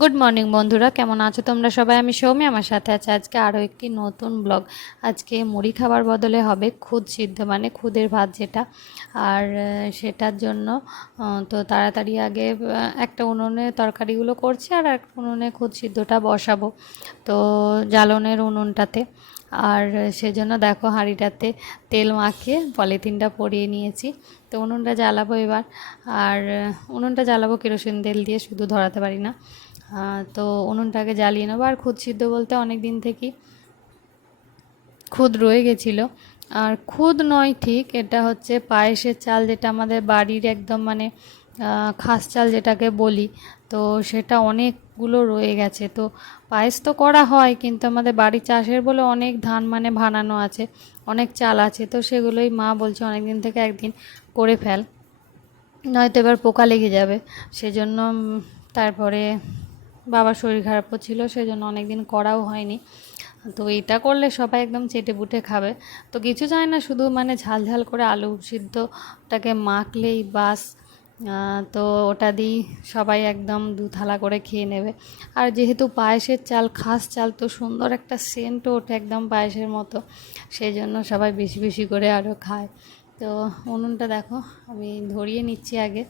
Good morning বন্ধুরা। কেমন আছো তোমরা সবাই? আমি সৌমি, আমার সাথে আছে আজকে আরও একটি নতুন ব্লগ আজকে মুড়ি খাবার বদলে হবে খুদ সিদ্ধ মানে খুদের ভাত যেটা। আর সেটার জন্য তো তাড়াতাড়ি আগে একটা উনুনে তরকারিগুলো করছি আর একটা উনুনে খুদ সিদ্ধটা বসাবো, তো জ্বালনের উনুনটাতে। আর সেজন্য দেখো হাঁড়িটাতে তেল মাখিয়ে পলিথিনটা পরিয়ে নিয়েছি, তো উনুনটা জ্বালাবো এবার। আর উনুনটা জ্বালাবো কেরোসিন তেল দিয়ে, শুধু ধরাতে পারি না। তো উনুনটাকে জ্বালিয়ে নেব। আর খুদ সিদ্ধ বলতে অনেক দিন থেকেই খুদ রয়ে গেছিল। আর খুদ নয় ঠিক, এটা হচ্ছে পায়েসের চাল যেটা আমাদের বাড়ির একদম মানে খাস চাল যেটাকে বলি। তো সেটা অনেকগুলো রয়ে গেছে। তো পায়েস তো করা হয়, কিন্তু আমাদের বাড়ি চাষের বলে অনেক ধান মানে ভানানো আছে, অনেক চাল আছে। তো সেগুলোই মা বলছে অনেক দিন থেকে একদিন করে ফেল, নয়তো এবার পোকা লেগে যাবে। সেজন্য তারপরে বাবার শরীর খারাপও ছিল, সেজন্য অনেক দিন করাও হয়নি। তো এটা করলে সবাই একদম চেটে বুটে খাবে। তো কিছু চায় না, শুধু মানে ঝাল ঝাল করে আলু সিদ্ধটাকে মাখলেই বাস। তো ওটা দিয়েই সবাই একদম দু থালা করে খেয়ে নেবে। আর যেহেতু পায়েসের চাল, খাস চাল, তো সুন্দর একটা সেন্টও ওঠে একদম পায়েসের মতো সেই জন্য সবাই বেশি বেশি করে আরও খায়। তো উনুনটা দেখো, আমি ধরিয়ে নিচ্ছি আগে।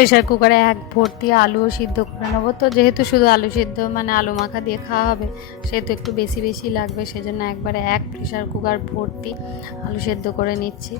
প্রেশার কুকারে এক ভর্তি আলুও সিদ্ধ করে নেব। তো যেহেতু শুধু আলু সিদ্ধ মানে আলু মাখা দিয়ে খাওয়া হবে, সেহেতু একটু বেশি বেশি লাগবে, সেজন্য একবারে এক প্রেশার কুকার ভর্তি আলু সেদ্ধ করে নিচ্ছি।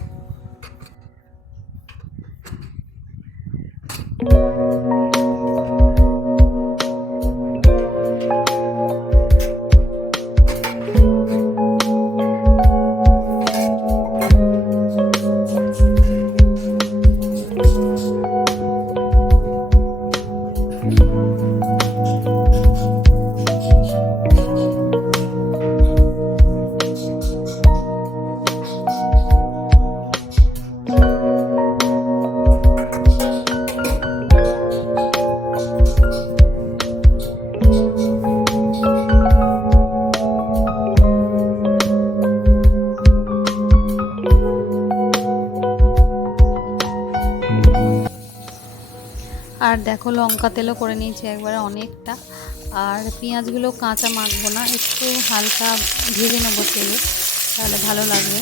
আর দেখো লঙ্কা তেলও করে নিয়েছি একবারে অনেকটা। আর পেঁয়াজগুলো কাঁচা মাখবো না, একটু হালকা ভেজে নেব তেলে, তাহলে ভালো লাগবে।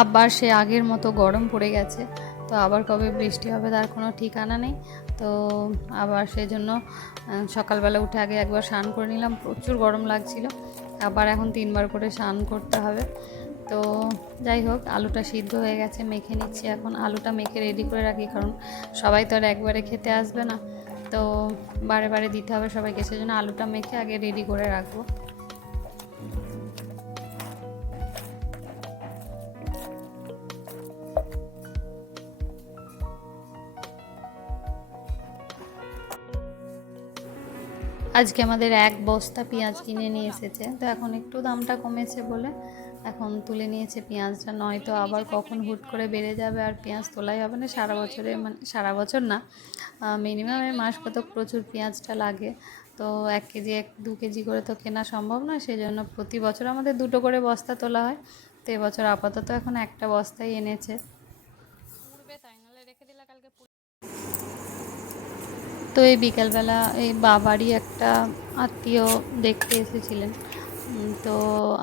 আবার সে আগের মতো গরম পড়ে গেছে, তো আবার কবে বৃষ্টি হবে তার কোনো ঠিকানা নেই। তো আবার সেই জন্য সকালবেলা উঠে আগে একবার স্নান করে নিলাম, প্রচুর গরম লাগছিল। আবার এখন তিনবার করে স্নান করতে হবে। তো যাই হোক, আলুটা সিদ্ধ হয়ে গেছে, মেখে নিচ্ছি এখন। আলুটা মেখে রেডি করে রাখি, কারণ সবাই তো আর একবারে খেতে আসবে না। তো বারে বারে দিতে হবে সবাইকে, সেজন্য আলুটা মেখে আগে রেডি করে রাখব। আজকে আমাদের এক বস্তা পেঁয়াজ কিনে নিয়ে এসেছে। তো এখন একটু দামটা কমেছে বলে এখন তুলে নিয়েছে পেঁয়াজটা। নয়তো আবার কখন হুট করে বেড়ে যাবে আর পেঁয়াজ তোলাই হবে না। সারা বছরে মানে সারা বছর না মিনিমাম মাস কত প্রচুর পেঁয়াজটা লাগে। তো এক কেজি, এক, দু কেজি করে তো কেনা সম্ভব না সেই জন্য প্রতি বছর আমাদের দুটো করে বস্তা তোলা হয়। তো এবছর আপাতত এখন একটা বস্তাই এনেছে। তো এই বিকেলবেলা এই বাবারই একটা আত্মীয় দেখতে এসেছিলেন। তো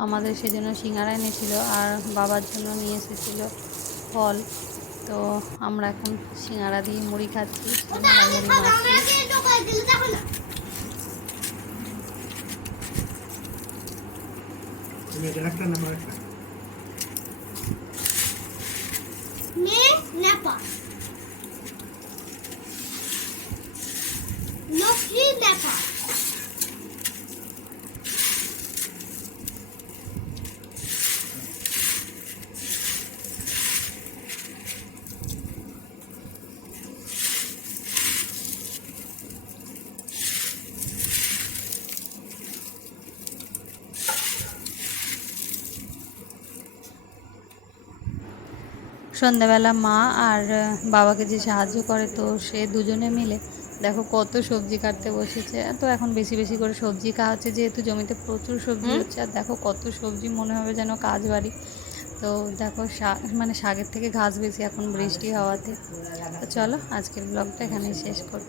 আমাদের সেজন্য সিঙ্গারা এনেছিল আর বাবার জন্য নিয়ে এসেছিল ফল। তো আমরা এখন সিঙ্গারা দিয়ে মুড়ি খাচ্ছি, সিঙ্গারা মুড়ি মাখছি। সন্ধ্যাবেলা মা আর বাবাকে যে সাহায্য করে তো সে দুজনে মিলে দেখো কত সবজি কাটতে বসেছে। তো এখন বেশি বেশি করে সবজি খাওয়া হচ্ছে যেহেতু জমিতে প্রচুর সবজি হচ্ছে আর দেখো কত সবজি মনে হবে যেন কাজ বাড়ি তো দেখো শাক মানে শাকের থেকে ঘাস বেশি এখন বৃষ্টি হওয়াতে। তো চলো আজকের ব্লগটা এখানেই শেষ করি